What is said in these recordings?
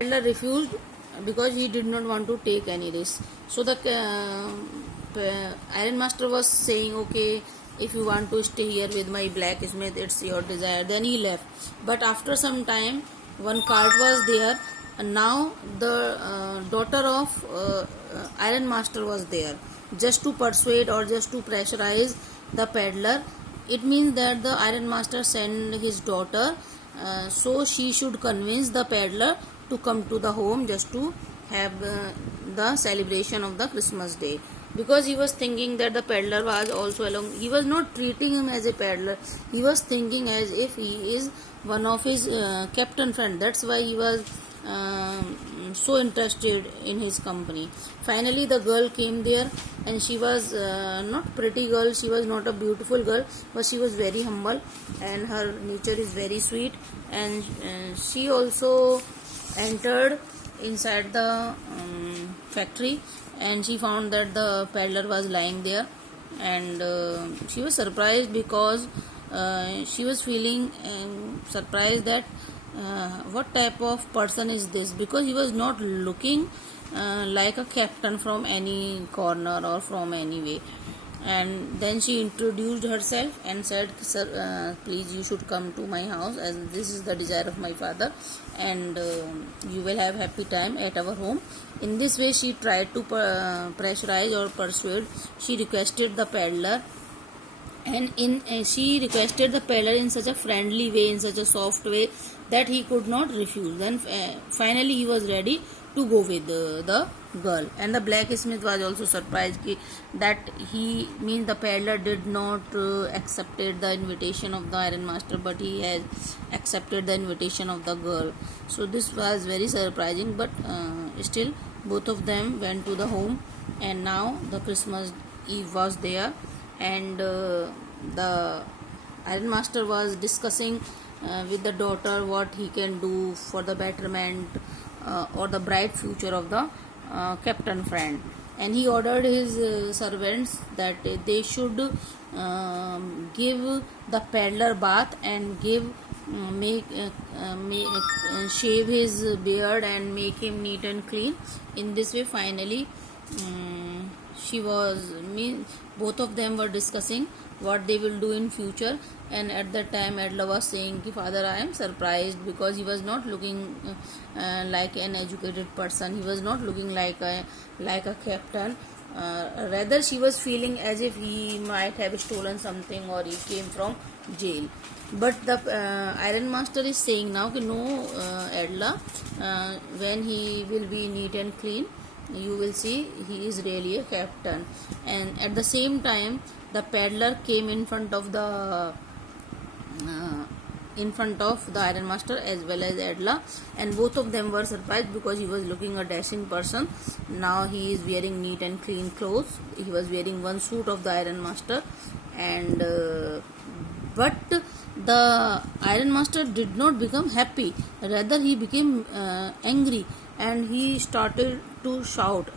Peddler refused because he did not want to take any risk. So the Iron Master was saying, okay, if you want to stay here with my blacksmith, it's your desire. Then he left. But after some time, one cart was there, and now the daughter of Iron Master was there, just to persuade or just to pressurize the peddler. It means that the Iron Master sent his daughter, so she should convince the peddler to come to the home just to have the celebration of the Christmas day, because he was thinking that the peddler was also along. He was not treating him as a peddler, he was thinking as if he is one of his captain friend. That's why he was so interested in his company. Finally the girl came there, and she was not pretty girl, she was not a beautiful girl, but she was very humble and her nature is very sweet. And she also entered inside the factory, and she found that the peddler was lying there, and she was surprised because she was feeling surprised that what type of person is this, because he was not looking like a captain from any corner or from any way. And then she introduced herself and said, sir, please, you should come to my house, as this is the desire of my father, and you will have happy time at our home. In this way she tried to pressurize or persuade. She requested the peddler, and she requested the peddler in such a friendly way, in such a soft way, that he could not refuse. Then finally he was ready to go with the girl. And the blacksmith was also surprised that he means the peddler did not accepted the invitation of the Iron Master, but he has accepted the invitation of the girl. So this was very surprising, but still both of them went to the home, and now the Christmas Eve was there, and the Iron Master was discussing with the daughter what he can do for the betterment or the bright future of the captain friend. And he ordered his servants that they should give the peddler bath and shave his beard and make him neat and clean. In this way finally both of them were discussing what they will do in future. And at that time Adla was saying, father, I am surprised, because he was not looking like an educated person, he was not looking like a captain, rather she was feeling as if he might have stolen something or he came from jail. But the Iron Master is saying now, no, Adla, when he will be neat and clean, you will see he is really a captain. And at the same time the peddler came in front of the Iron Master as well as Adla, and both of them were surprised because he was looking a dashing person. Now he is wearing neat and clean clothes. He was wearing one suit of the Iron Master, and but the Iron Master did not become happy, rather he became angry, and he started to shout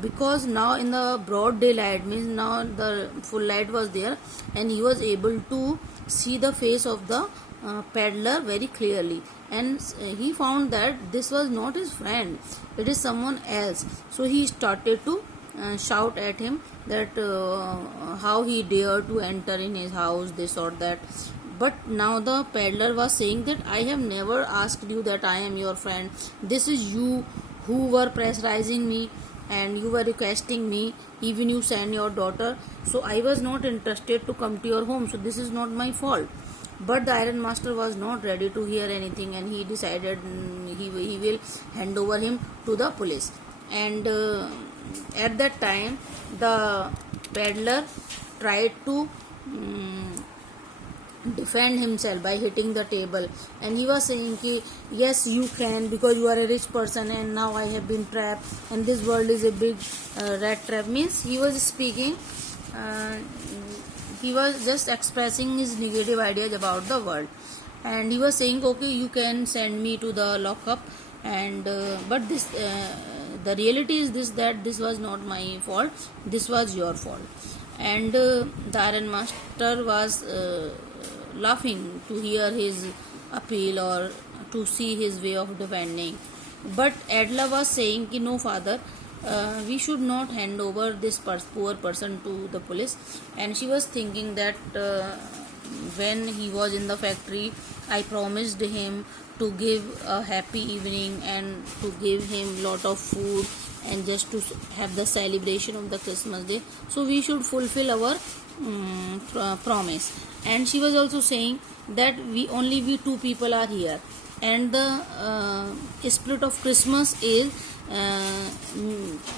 because now in the broad daylight, means now the full light was there, and he was able to see the face of the peddler very clearly, and he found that this was not his friend, it is someone else. So he started to shout at him that how he dared to enter in his house, this or that. But now the peddler was saying that I have never asked you that I am your friend, this is you who were pressurizing me and you were requesting me, even you send your daughter, so I was not interested to come to your home, so this is not my fault. But the Iron Master was not ready to hear anything, and he decided he will hand over him to the police. And at that time the peddler tried to defend himself by hitting the table, and he was saying yes, you can, because you are a rich person and now I have been trapped, and this world is a big rat trap. Means he was speaking, he was just expressing his negative ideas about the world, and he was saying, okay, you can send me to the lockup, and but this the reality is this, that this was not my fault, this was your fault. And the Iron Master was laughing to hear his appeal or to see his way of defending. But Adla was saying ki no father, we should not hand over this poor person to the police. And she was thinking that when he was in the factory, I promised him to give a happy evening and to give him lot of food and just to have the celebration of the Christmas day. So we should fulfill our promise. And she was also saying that we two people are here, and the spirit of Christmas is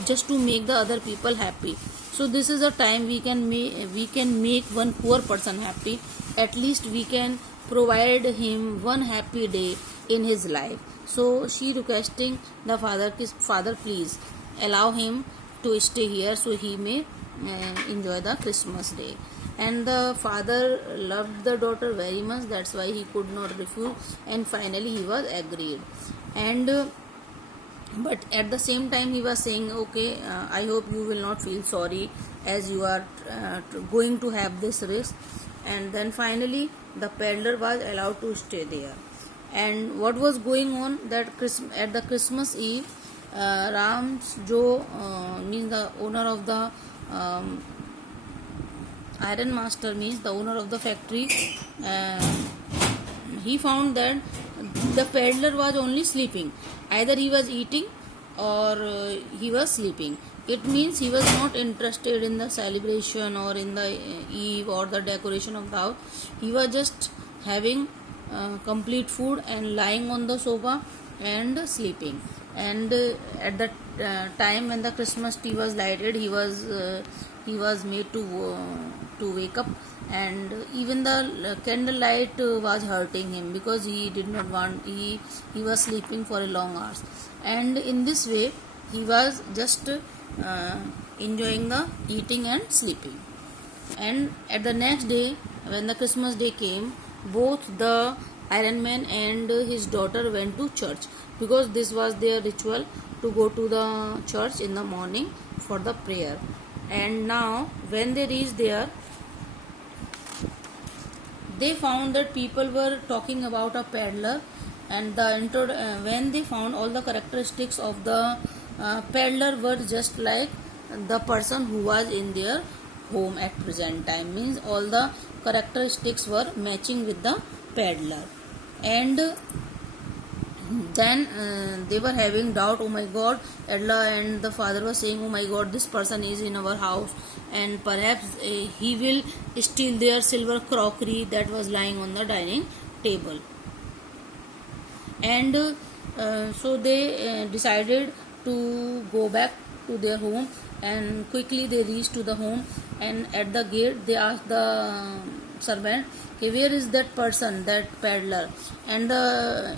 just to make the other people happy. So this is a time we can make one poor person happy. At least we can provide him one happy day in his life. So she requesting the father, please allow him to stay here so he may enjoy the Christmas day. And the father loved the daughter very much, that's why he could not refuse, and finally he was agreed. And but at the same time he was saying, okay, I hope you will not feel sorry as you are going to have this risk. And then finally the peddler was allowed to stay there. And what was going on that at the Christmas Eve, Ram's Joe means the owner of the iron master, means the owner of the factory, he found that the peddler was only sleeping. Either he was eating or he was sleeping. It means he was not interested in the celebration or in the eve or the decoration of the house. He was just having complete food and lying on the sofa and sleeping. And at the time when the Christmas tree was lighted, he was made to wake up, and even the candlelight was hurting him because he did not want, he was sleeping for a long hours. And in this way he was just enjoying the eating and sleeping. And at the next day when the Christmas day came, both the Iron Man and his daughter went to church, because this was their ritual to go to the church in the morning for the prayer. And now when they reached there, they found that people were talking about a peddler. And when they found all the characteristics of the peddler were just like the person who was in their home at present time, means all the characteristics were matching with the peddler. And then they were having doubt, oh my god, Adla and the father was saying, oh my god, this person is in our house and perhaps he will steal their silver crockery that was lying on the dining table. And so they decided to go back to their home, and quickly they reached to the home. And at the gate they asked the servant, okay, where is that person, that peddler? And the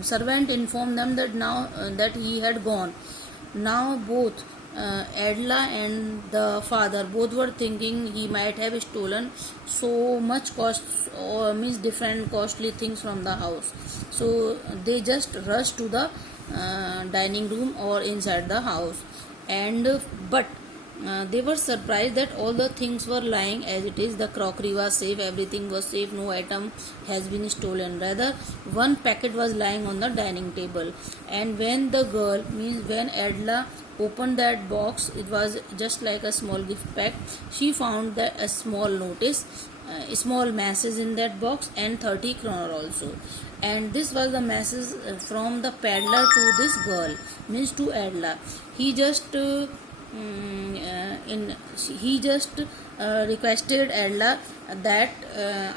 servant informed them that now that he had gone. Now both Adla and the father both were thinking he might have stolen so much cost, or means different costly things from the house. So they just rushed to the dining room or inside the house. And but they were surprised that all the things were lying as it is. The crockery was safe, everything was safe, no item has been stolen. Rather, one packet was lying on the dining table. And when the girl, means when Adla opened that box, it was just like a small gift pack. She found that a small notice, small message in that box, and 30 kroner also. And this was the message from the peddler to this girl, means to Adla. He just requested Adla that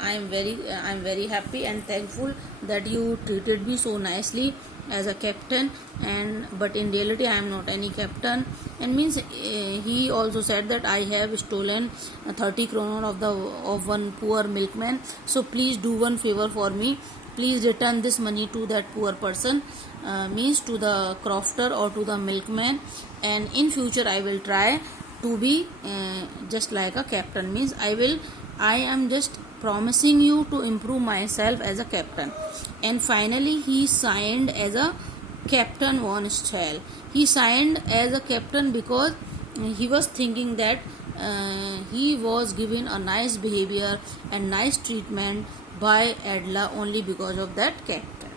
I am very happy and thankful that you treated me so nicely as a captain, and but in reality I am not any captain. And means he also said that I have stolen 30 kroner of one poor milkman, so please do one favor for me, please return this money to that poor person, means to the crofter or to the milkman, and in future I will try to be just like a captain, means I am just promising you to improve myself as a captain. And finally he signed as a Captain von Stahl. He signed as a captain because he was thinking that he was given a nice behavior and nice treatment by Adla only because of that captain.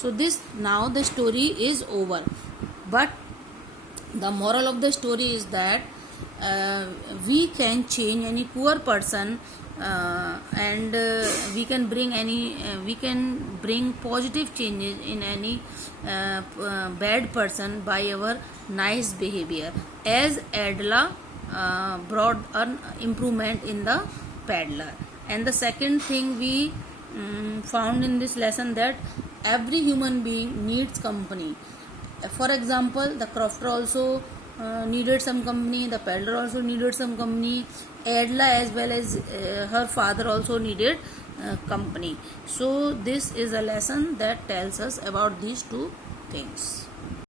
So this, now the story is over, but the moral of the story is that we can change any poor person, and we can bring positive changes in any bad person by our nice behavior, as Adela brought an improvement in the peddler. And the second thing we found in this lesson, that every human being needs company. For example, the crofter also needed some company, the peddler also needed some company, Adela as well as her father also needed company. So this is a lesson that tells us about these two things.